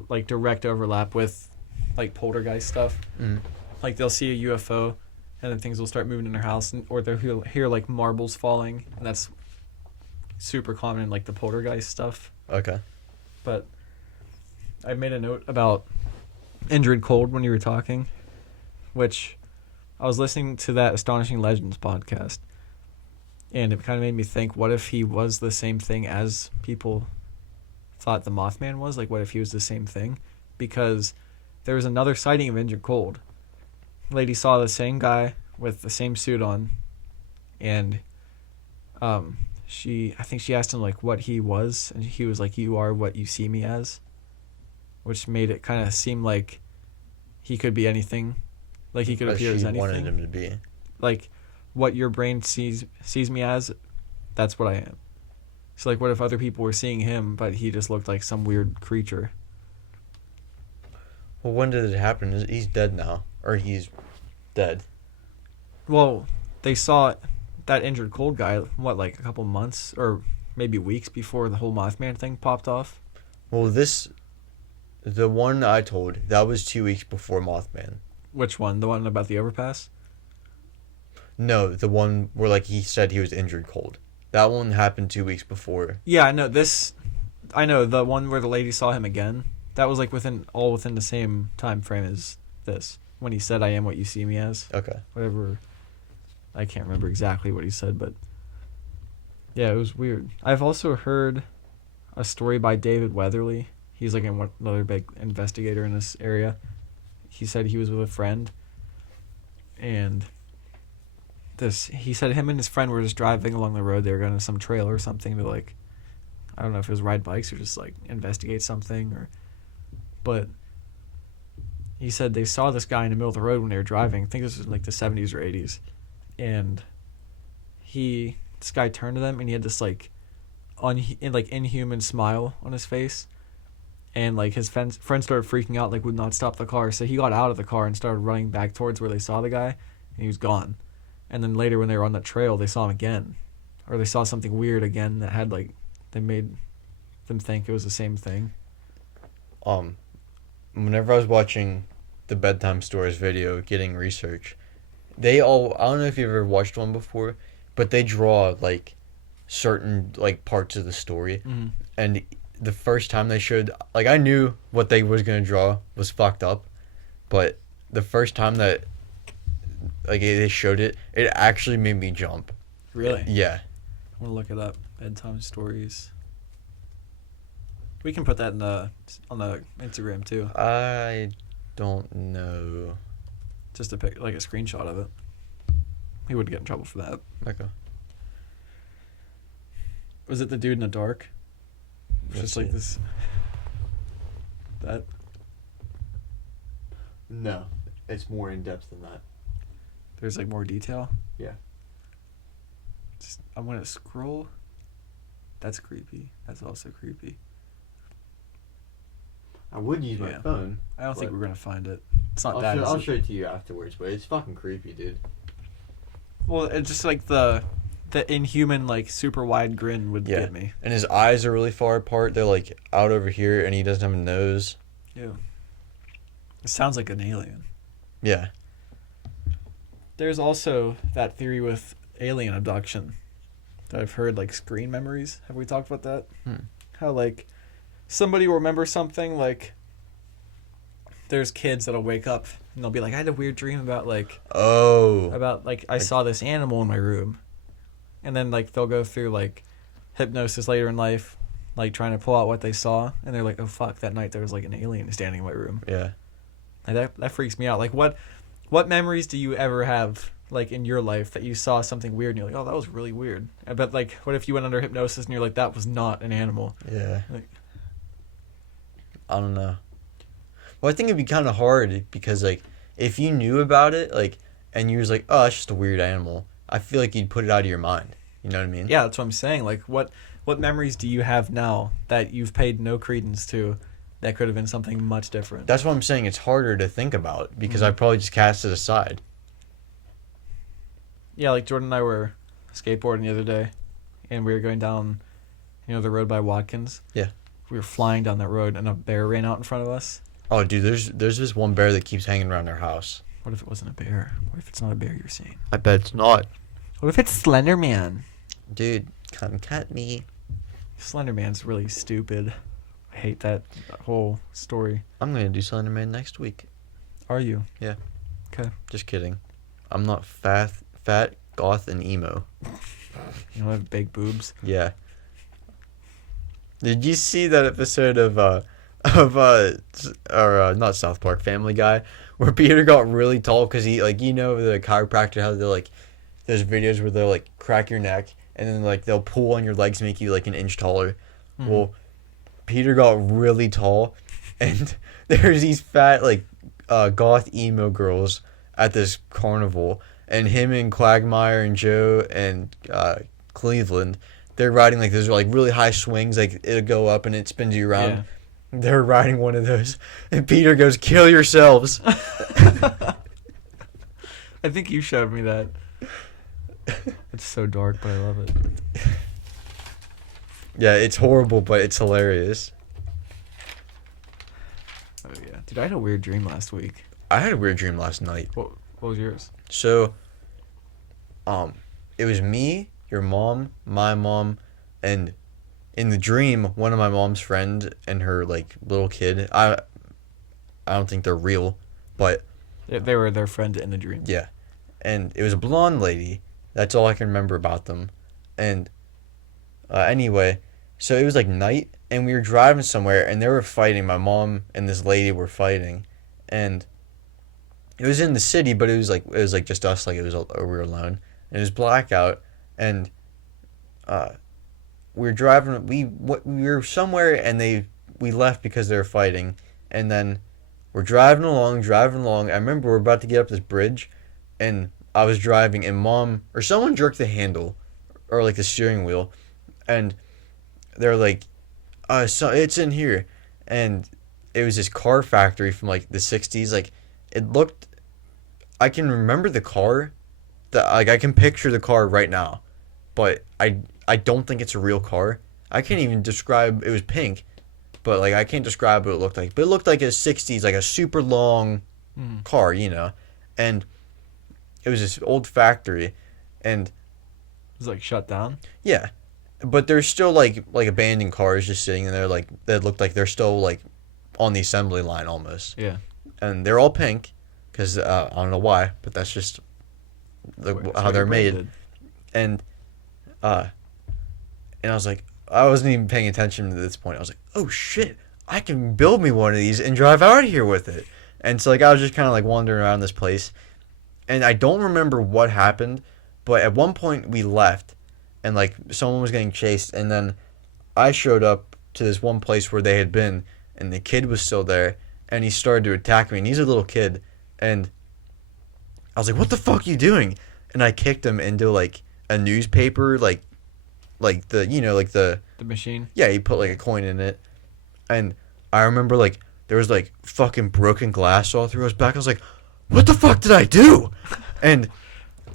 like direct overlap with like poltergeist stuff. Mm. Like they'll see a UFO and then things will start moving in their house, or they'll hear like marbles falling, and that's super common in like the poltergeist stuff. Okay. But I made a note about Injured Cold when you were talking, which I was listening to that Astonishing Legends podcast, and it kind of made me think, what if he was the same thing as people thought the Mothman was? Like, what if he was the same thing? Because there was another sighting of Injured Cold. Lady saw the same guy with the same suit on, and I think she asked him like what he was, and he was like, "You are what you see me as," which made it kind of seem like he could be anything, like he could appear as anything. Wanted him to be. Like, what your brain sees me as, that's what I am. So like, what if other people were seeing him, but he just looked like some weird creature? Well, when did it happen? He's dead now, or he's dead. Well, they saw that Injured Cold guy, what, like a couple months or maybe weeks before the whole Mothman thing popped off? Well, the one I told, that was 2 weeks before Mothman. Which one? The one about the overpass? No, the one where like he said he was injured cold. That one happened 2 weeks before. Yeah, I know the one where the lady saw him again. That was like within the same time frame as this, when he said, "I am what you see me as." Okay. Whatever. I can't remember exactly what he said, but yeah, it was weird. I've also heard a story by David Weatherly. He's like another big investigator in this area. He said he was with a friend, and he said him and his friend were just driving along the road. They were going to some trail or something to like, I don't know if it was ride bikes or just like investigate something, but he said they saw this guy in the middle of the road when they were driving. I think this was in like the 70s or 80s. And this guy turned to them and he had this like inhuman smile on his face, and like his friend started freaking out, like would not stop the car. So he got out of the car and started running back towards where they saw the guy, and he was gone. And then later when they were on that trail, they saw him again, or they saw something weird again that had like, they made them think it was the same thing. Whenever I was watching the Bedtime Stories video, getting research, I don't know if you've ever watched one before, but they draw like certain like parts of the story. Mm-hmm. And the first time they showed, like, I knew what they was gonna draw was fucked up, but the first time that like they showed it, it actually made me jump. Really? Yeah. I want to look it up. Bedtime Stories. We can put that on the Instagram too. I don't know. Just a pic, like a screenshot of it. He wouldn't get in trouble for that. Okay. Was it the dude in the dark? Let's Just like see. this. That. No, it's more in depth than that. There's like more detail. Yeah. I want to scroll. That's creepy. That's also creepy. I would use my phone. I don't think we're gonna find it. It's not I'll show it to you afterwards, but it's fucking creepy, dude. Well, it's just like the inhuman like super wide grin would get me. And his eyes are really far apart. They're like out over here, and he doesn't have a nose. Yeah. It sounds like an alien. Yeah. There's also that theory with alien abduction that I've heard, like screen memories. Have we talked about that? How like somebody will remember something, like there's kids that'll wake up and they'll be like, I had a weird dream about like I saw this animal in my room. And then like they'll go through like hypnosis later in life, like trying to pull out what they saw, and they're like, oh fuck, that night there was like an alien standing in my room. Yeah. And that freaks me out. Like what memories do you ever have like in your life that you saw something weird and you're like, oh, that was really weird? But like, what if you went under hypnosis and you're like, that was not an animal? Yeah. Like, I don't know. Well, I think it'd be kind of hard because like if you knew about it, like and you was like, oh, that's just a weird animal, I feel like you'd put it out of your mind. You know what I mean? Yeah, that's what I'm saying. Like, what memories do you have now that you've paid no credence to that could have been something much different? That's what I'm saying. It's harder to think about because Mhm. I probably just cast it aside. Yeah, like Jordan and I were skateboarding the other day, and we were going down, the road by Watkins. Yeah. We were flying down that road, and a bear ran out in front of us. Oh, dude, there's this one bear that keeps hanging around our house. What if it wasn't a bear? What if it's not a bear you're seeing? I bet it's not. What if it's Slender Man? Dude, come cut me. Slender Man's really stupid. I hate that whole story. I'm gonna do Slender Man next week. Are you? Yeah. Okay. Just kidding. I'm not fat, goth, and emo. You don't have big boobs. Yeah. Did you see that episode of not South Park, Family Guy, where Peter got really tall because he, like, the chiropractor, how they're like, those videos where they'll like crack your neck and then like they'll pull on your legs to make you like an inch taller. Mhm. Well, Peter got really tall, and there's these fat like goth emo girls at this carnival, and him and Quagmire and Joe and Cleveland, they're riding like those like really high swings, like it'll go up and it spins you around. Yeah. They're riding one of those, and Peter goes, "Kill yourselves." I think you showed me that. It's so dark, but I love it. Yeah, it's horrible, but it's hilarious. Oh yeah, dude, I had a weird dream last week. I had a weird dream last night. What was yours? So, it was me, your mom, my mom, and in the dream, one of my mom's friends and her like little kid. I don't think they're real, but They were their friend in the dream. yeah, and it was a blonde lady. That's all I can remember about them. And anyway, so it was like night, and we were driving somewhere, and they were fighting. My mom and this lady were fighting, and it was in the city, but it was like just us. Like we were alone, and it was blackout, and we were driving. We were somewhere, and we left because they were fighting, and then we're driving along. I remember we're about to get up this bridge, and I was driving, and mom or someone jerked the handle, or like the steering wheel, and they're like, so it's in here, and it was this car factory from like the 60s. Like it looked, I can remember the car, like I can picture the car right now, but I don't think it's a real car. I can't even describe. It was pink, but like I can't describe what it looked like. But it looked like a 60s, like a super long car, and it was this old factory, and It was like shut down. yeah, but there's still like abandoned cars just sitting there, like that looked like they're still like on the assembly line almost. Yeah. And they're all pink, because I don't know why, but that's just how they're made. And I was like, I wasn't even paying attention to this point. I was like, oh shit, I can build me one of these and drive out of here with it. And so like I was just kind of like wandering around this place, and I don't remember what happened, but at one point we left, and like someone was getting chased, and then I showed up to this one place where they had been, and the kid was still there, and he started to attack me, and he's a little kid, and I was like, what the fuck are you doing? And I kicked him into like a newspaper, like the like the machine. Yeah, he put like a coin in it, and I remember like there was like fucking broken glass all through his back. I was like, what the fuck did I do? And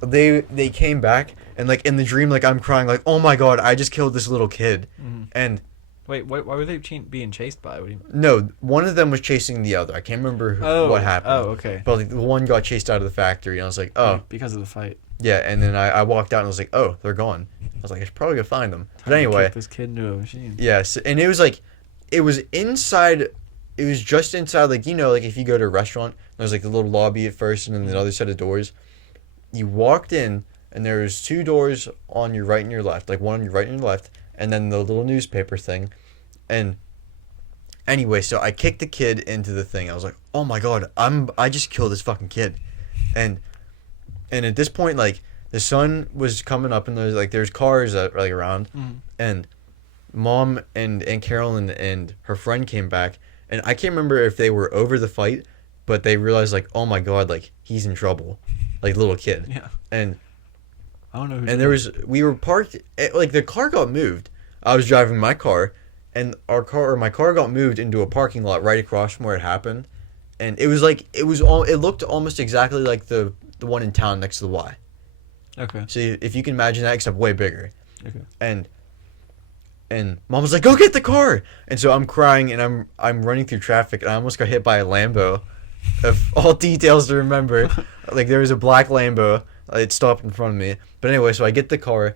they came back, and like in the dream, like I'm crying, like, oh my god, I just killed this little kid. Mm-hmm. And wait, why were they being chased by? What do you mean? no, one of them was chasing the other. I can't remember what happened. Oh, okay. But like, the one got chased out of the factory, and I was like, oh, because of the fight. yeah. And then I walked out, and I was like, oh, they're gone. I was like, I should probably go find them. But Time to anyway, kick this kid into a machine. yes, and it was like, it was inside. It was just inside, like like if you go to a restaurant, there's like the little lobby at first, and then the other set of doors. You walked in, and there was two doors on your right and your left, like one on your right and your left, and then the little newspaper thing. And anyway, so I kicked the kid into the thing. I was like, oh my god, I just killed this fucking kid. And at this point, like, the sun was coming up, and there's cars that like around, and mom and Carolyn and her friend came back, and I can't remember if they were over the fight, but they realized like, oh my god, like he's in trouble, like little kid. Yeah. And I don't know who and did there it. was we were parked like the car got moved. I was driving my car, and my car got moved into a parking lot right across from where it happened, and it looked almost exactly like the one in town next to the Y. Okay. So if you can imagine that, except way bigger. Okay. And Mom was like, "Go get the car!" And so I'm crying, and I'm running through traffic, and I almost got hit by a Lambo. Of all details to remember, like there was a black Lambo. It stopped in front of me. But anyway, so I get the car,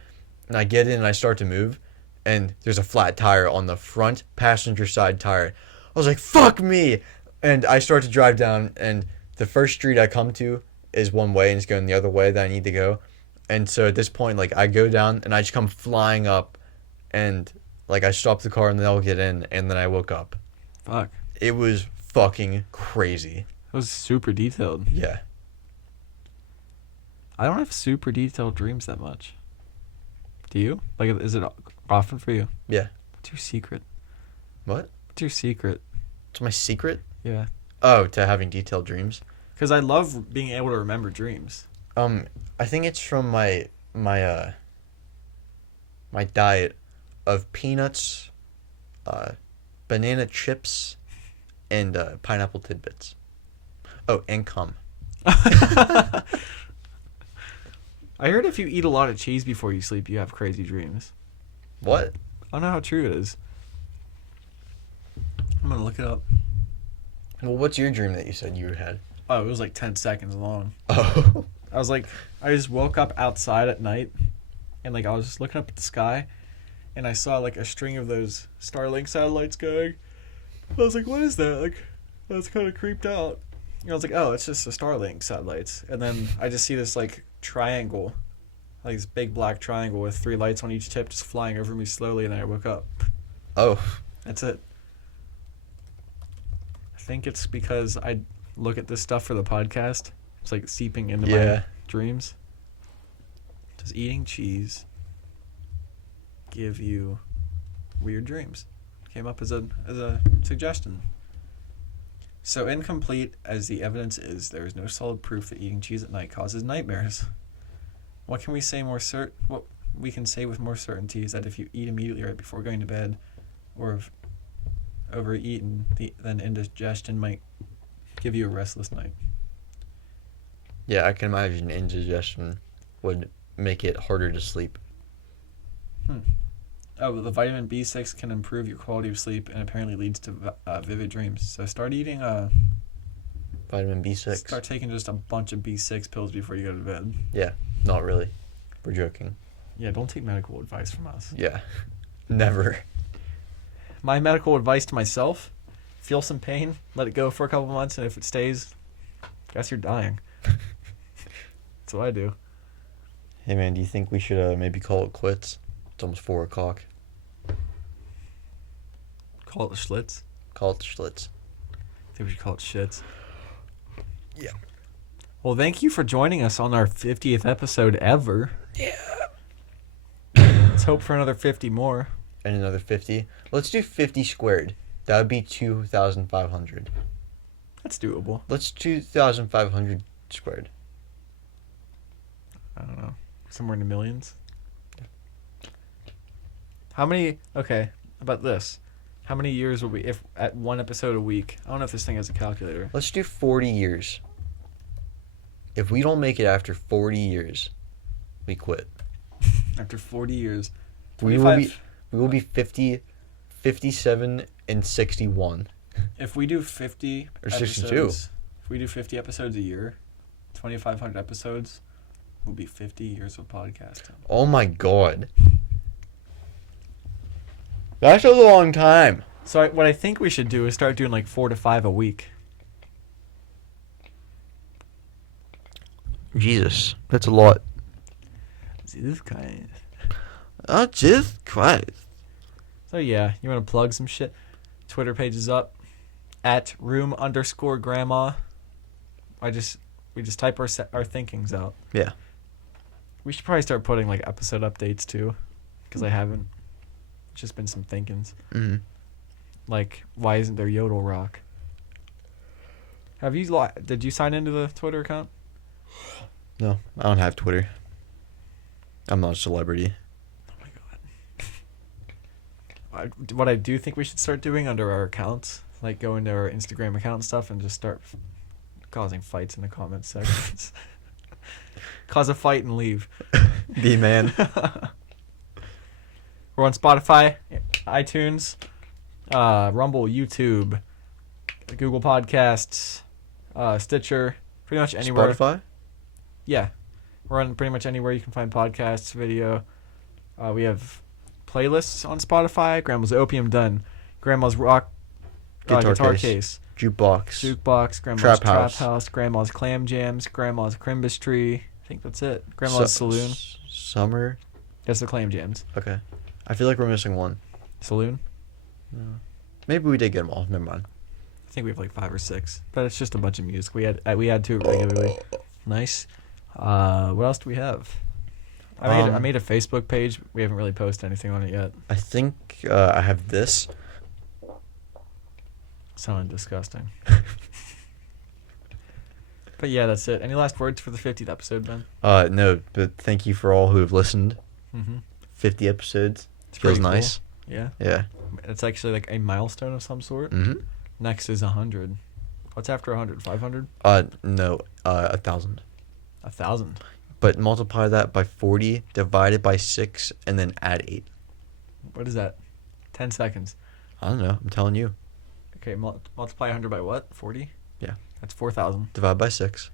and I get in, and I start to move, and there's a flat tire on the front passenger side tire. I was like, "Fuck me!" And I start to drive down, and the first street I come to is one way, and it's going the other way that I need to go. And so at this point, like I go down, and I just come flying up, and like I stop the car, and then I'll get in, and then I woke up. Fuck. It was fucking crazy. It was super detailed. Yeah. I don't have super detailed dreams that much. Do you? Like, is it often for you? Yeah. What's your secret? What? What's your secret? It's my secret? Yeah. Oh, to having detailed dreams? Because I love being able to remember dreams. I think it's from my diet of peanuts, banana chips, and pineapple tidbits. Oh, and cum. I heard if you eat a lot of cheese before you sleep, you have crazy dreams. What? I don't know how true it is. I'm gonna look it up. Well, what's your dream that you said you had? Oh, it was like 10 seconds long. Oh. I just woke up outside at night, and like I was just looking up at the sky, and I saw like a string of those Starlink satellites going. I was like, what is that? Like, I was kind of creeped out. And I was like, oh, it's just the Starlink satellites. And then I just see this like triangle, like this big black triangle with 3 lights on each tip just flying over me slowly, and then I woke up. Oh. That's it. I think it's because I look at this stuff for the podcast. It's like seeping into my dreams. Does eating cheese give you weird dreams? Came up as a suggestion. So incomplete as the evidence is, there is no solid proof that eating cheese at night causes nightmares. What we can say with more certainty is that if you eat immediately right before going to bed, or if overeaten, then indigestion might give you a restless night. Yeah, I can imagine indigestion would make it harder to sleep. Oh, the vitamin B6 can improve your quality of sleep and apparently leads to vivid dreams. So start eating Vitamin B6. Start taking just a bunch of B6 pills before you go to bed. Yeah, not really. We're joking. Yeah, don't take medical advice from us. Yeah, never. My medical advice to myself: feel some pain, let it go for a couple months, and if it stays, guess you're dying. That's what I do. Hey man, do you think we should maybe call it quits? It's almost 4 o'clock. Call it the Schlitz. Call it the Schlitz. I think we should call it shits. Yeah. Well, thank you for joining us on our 50th episode ever. Yeah. Let's hope for another 50 more. And another 50. Let's do 50 squared. That would be 2,500. That's doable. Let's 2,500 squared. I don't know. Somewhere in the millions. How many... Okay, about this. How many years will we... If at one episode a week... I don't know if this thing has a calculator. Let's do 40 years. If we don't make it after 40 years, we quit. After 40 years. We will be 50, 57, and 61. If we do 50 Or 62. episodes... If we do 50 episodes a year, 2,500 episodes, will be 50 years of podcasting. Oh my god. That's a long time. So what I think we should do is start doing like 4 to 5 a week. Jesus, that's a lot. Jesus Christ. Oh, Jesus Christ. So yeah, you want to plug some shit? Twitter page is up at room_grandma. We just type our thinkings out. Yeah. We should probably start putting like episode updates too, because I haven't. It's just been some thinkings. Mm-hmm. Like, why isn't there Yodel Rock? Did you sign into the Twitter account? No, I don't have Twitter. I'm not a celebrity. Oh my god. What I do think we should start doing under our accounts, like go into our Instagram account and stuff and just start causing fights in the comments sections. Cause a fight and leave. B man. We're on Spotify, iTunes, Rumble, YouTube, Google Podcasts, Stitcher, pretty much anywhere. Spotify? Yeah. We're on pretty much anywhere you can find podcasts, video. We have playlists on Spotify. Grandma's Opium Done. Grandma's Rock Guitar Case. Jukebox. Grandma's Trap House. Grandma's Clam Jams. Grandma's Crimbus Tree. I think that's it. Grandma's Saloon. Summer? That's the Clam Jams. Okay. I feel like we're missing one. Saloon? No. Maybe we did get them all. Never mind. I think we have like 5 or 6. But it's just a bunch of music. We add to it regularly. Nice. What else do we have? I made a Facebook page. We haven't really posted anything on it yet. I think I have this. Sounded disgusting. But yeah, that's it. Any last words for the 50th episode, Ben? No, but thank you for all who have listened. Mm-hmm. 50 episodes. It's Feels pretty cool. nice. Yeah. Yeah. It's actually like a milestone of some sort. Mm-hmm. Next is 100. What's after 100? 500? No, 1,000. 1,000. But multiply that by 40, divide it by 6, and then add 8. What is that? 10 seconds. I don't know. I'm telling you. Okay, multiply 100 by what? 40? Yeah. That's 4,000. Divide by 6.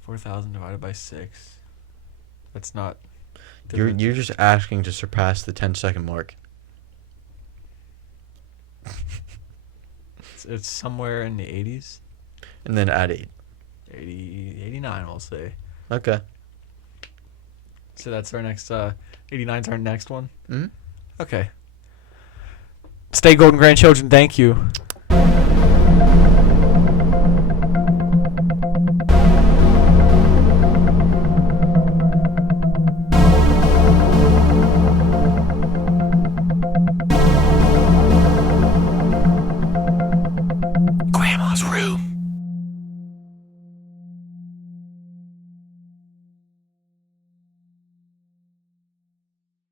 4,000 divided by 6. That's not... You're just asking to surpass the 10-second mark. It's somewhere in the 80s. And then add 8. 80, 89, we'll say. Okay. So that's our next... 89's our next one? Mm-hmm. Okay. Stay golden, grandchildren. Thank you.